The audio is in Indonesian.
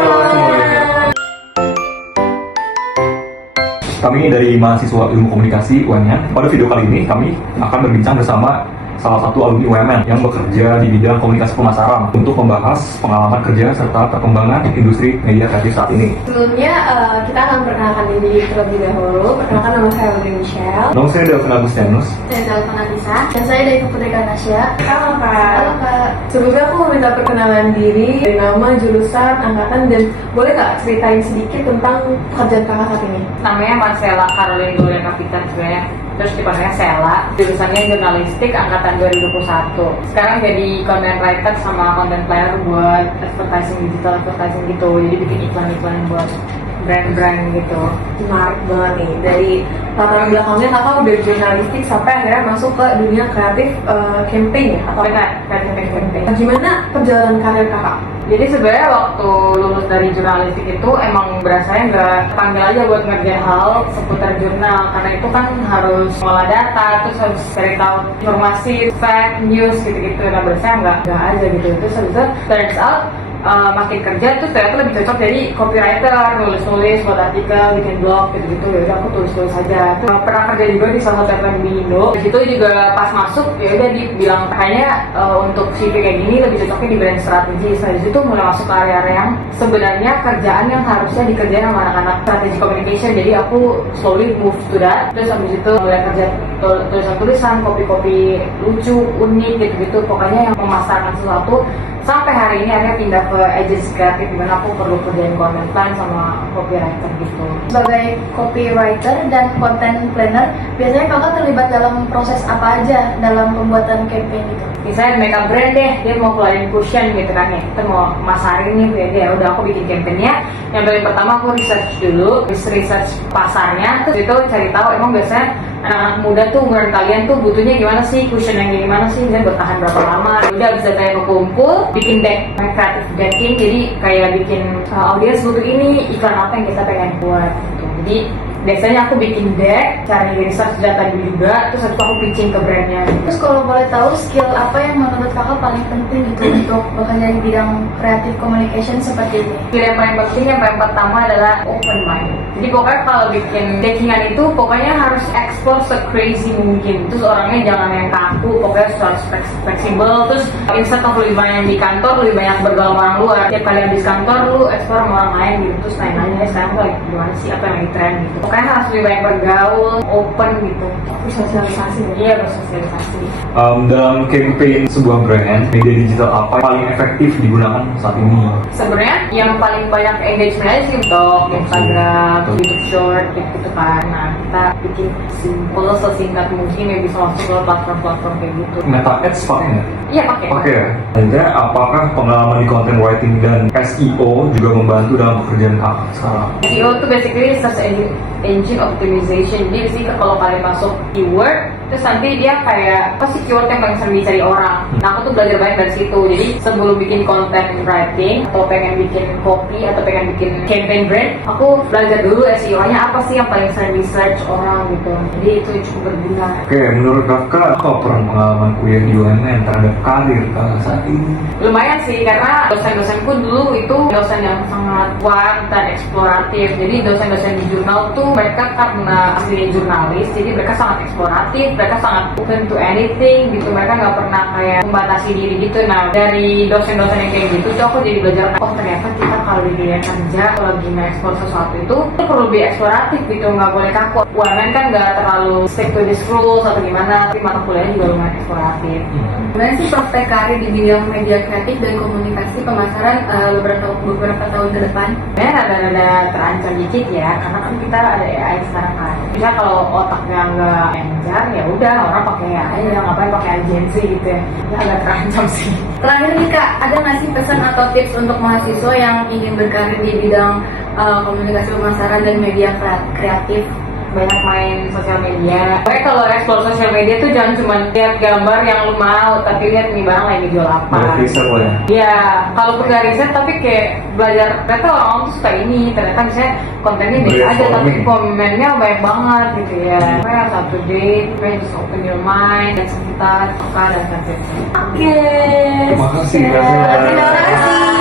Halo semuanya. Kami dari mahasiswa Ilmu Komunikasi UNN. Pada video kali ini kami akan berbincang bersama salah satu alumni UMN yang bekerja di bidang komunikasi pemasaran untuk membahas pengalaman kerja serta perkembangan industri media kreatif saat ini. Sebelumnya kita akan perkenalkan diri terlebih dahulu. Perkenalkan, nama saya Audrey Michelle. Nama saya Delvin Agustianus. Saya Delvin Anissa. Dan saya dari Putri Kanasya. Halo Kak. Halo Kak. Sebelumnya aku mau minta perkenalan diri, dari nama, jurusan, angkatan, dan boleh Kak ceritain sedikit tentang pekerjaan Kakak saat ini? Namanya Marcella Caroline Gloria Kapitan sebenarnya. Terus dipanggilnya Sela, jurusannya jurnalistik angkatan 2021. Sekarang jadi content writer sama content planner buat advertising, digital advertising gitu. Jadi bikin iklan-iklan buat brand-brand gitu. Menarik banget nih, dari latar belakangnya Kakak udah jurnalistik sampai akhirnya masuk ke dunia kreatif campaign ya? Atau Kreatif campaign. gimana perjalanan karir Kakak? Jadi sebenarnya waktu lulus dari jurnalistik itu emang berasanya nggak panggil aja buat ngerjain hal seputar jurnal, karena itu kan harus ngolah data, terus harus cari tahu informasi, fact, news gitu-gitu. Nah berasanya nggak aja gitu. Terus habis itu turns out makin kerja tuh ternyata lebih cocok jadi copywriter, nulis-nulis buat artikel, bikin blog gitu-gitu. Ya udah aku tulis-tulis aja. Terus pernah kerja juga di salah satu FM di Indo. Di situ juga pas masuk ya udah dibilang kayaknya untuk CV kayak gini lebih cocoknya di brand strategi. Nah di situ mulai masuk ke area-area yang sebenarnya kerjaan yang harusnya dikerjain sama anak-anak strategi communication. Jadi aku slowly move to that. Terus habis itu mulai kerja tulisan-tulisan, kopi-kopi lucu, unik gitu-gitu. Pokoknya yang memasarkan sesuatu. Sampai hari ini akhirnya pindah ke agency kreatif dimana aku perlu kerjain content plan sama copywriter gitu. Sebagai copywriter dan content planner, biasanya Kakak terlibat dalam proses apa aja dalam pembuatan campaign itu? Misalnya makeup brand deh, dia mau keluarin cushion gitu kan ya, kita mau masarin nih ya udah aku bikin campaignnya. Yang paling pertama aku research dulu, research pasarnya, terus itu cari tahu emang biasanya anak-anak muda tuh umuran kalian tuh butuhnya gimana sih, cushion yang gimana sih, dan bertahan berapa lama. Udah bisa kayak kekumpul, bikin deck, creative decking, jadi kayak bikin audiens butuh ini, iklan apa yang kita pengen buat gitu. Jadi biasanya aku bikin deck, cari research data juga, terus habis itu aku pitching ke brandnya. Terus kalau boleh tahu skill apa yang menurut Kakak paling penting gitu untuk bekerja di bidang creative communication seperti ini? Skill yang paling penting, yang paling pertama adalah open mind. Jadi pokoknya kalau bikin deckingan itu pokoknya harus explore se-crazy mungkin. Terus orangnya jangan yang kaku, pokoknya harus fleksibel. Terus instead of lebih banyak di kantor, lebih banyak bergaul sama orang luar. Tiap kali habis kantor lu explore sama orang lain gitu. Terus nanya-nanya sekarang tuh gimana sih, apa yang lagi tren gitu. Pokoknya harus lebih banyak bergaul, open gitu. Bersosialisasi ya? Iya, bersosialisasi. Dalam campaign sebuah brand, media digital apa yang paling efektif digunakan saat ini? Sebenarnya yang paling banyak engagement aja sih TikTok, Instagram, YouTube Short gitu kan. Nah kita bikin simple, sesingkat mungkin yang bisa masuk ke platform-platform kayak gitu. Meta Ads pakai nggak? Iya pakai. Oke ya. Selanjutnya, apakah pengalaman di content writing dan SEO juga membantu dalam pekerjaan kakak sekarang? SEO itu basically search engine optimization. Jadi sih kalau kalian masuk keyword, terus nanti dia kayak apa sih keyword yang paling sering dicari orang. Nah aku tuh belajar banyak dari situ. Jadi sebelum bikin content writing atau pengen bikin copy atau pengen bikin campaign brand, aku belajar dulu SEO-nya apa sih yang paling sering di search orang gitu. Jadi itu cukup berguna. Oke, menurut kakak apa peran pengalaman kuliah di UMN terhadap karir kakak saat ini? Lumayan sih, karena dosen-dosenku dulu itu dosen yang sangat kuat dan eksploratif. Jadi dosen-dosen di jurnal tuh mereka karena aslinya jurnalis, jadi mereka sangat eksploratif, mereka sangat open to anything gitu. Mereka nggak pernah kayak membatasi diri gitu. Nah dari dosen-dosen yang kayak gitu tuh aku jadi belajar, oh ternyata kita kalau di dunia kerja, kalau lagi nge-explore sesuatu itu perlu lebih eksploratif gitu, nggak boleh kaku. UMN kan nggak terlalu stick to this rules atau gimana, tapi mata kuliahnya juga lumayan eksploratif. Sebenarnya sih prospek karir di bidang media kreatif dan komunikasi pemasaran beberapa tahun ke depan. Ya rada-rada terancam dikit ya, karena kan kita ada AI sekarang kan. Bisa kalau otaknya nggak enjar, ya udah orang pakai AI, ngapain pakai agensi gitu ya. Ya agak terancam sih. Terakhir nih Kak, ada nggak sih pesan atau tips untuk mahasiswa yang ingin berkarir di bidang komunikasi pemasaran dan media kreatif? Banyak main sosial media. Pokoknya kalau explore sosial media tuh jangan cuma lihat gambar yang lu mau, tapi lihat nih barang lagi jual apa. Riset lah ya? Iya, kalaupun nggak riset tapi kayak belajar, ternyata orang tuh suka ini, ternyata misalnya kontennya biasa aja tapi komennya banyak banget gitu ya. Pokoknya harus up to date, pokoknya just open your mind, dan sekitar suka dan sebagainya. Oke. Terima kasih. Terima kasih.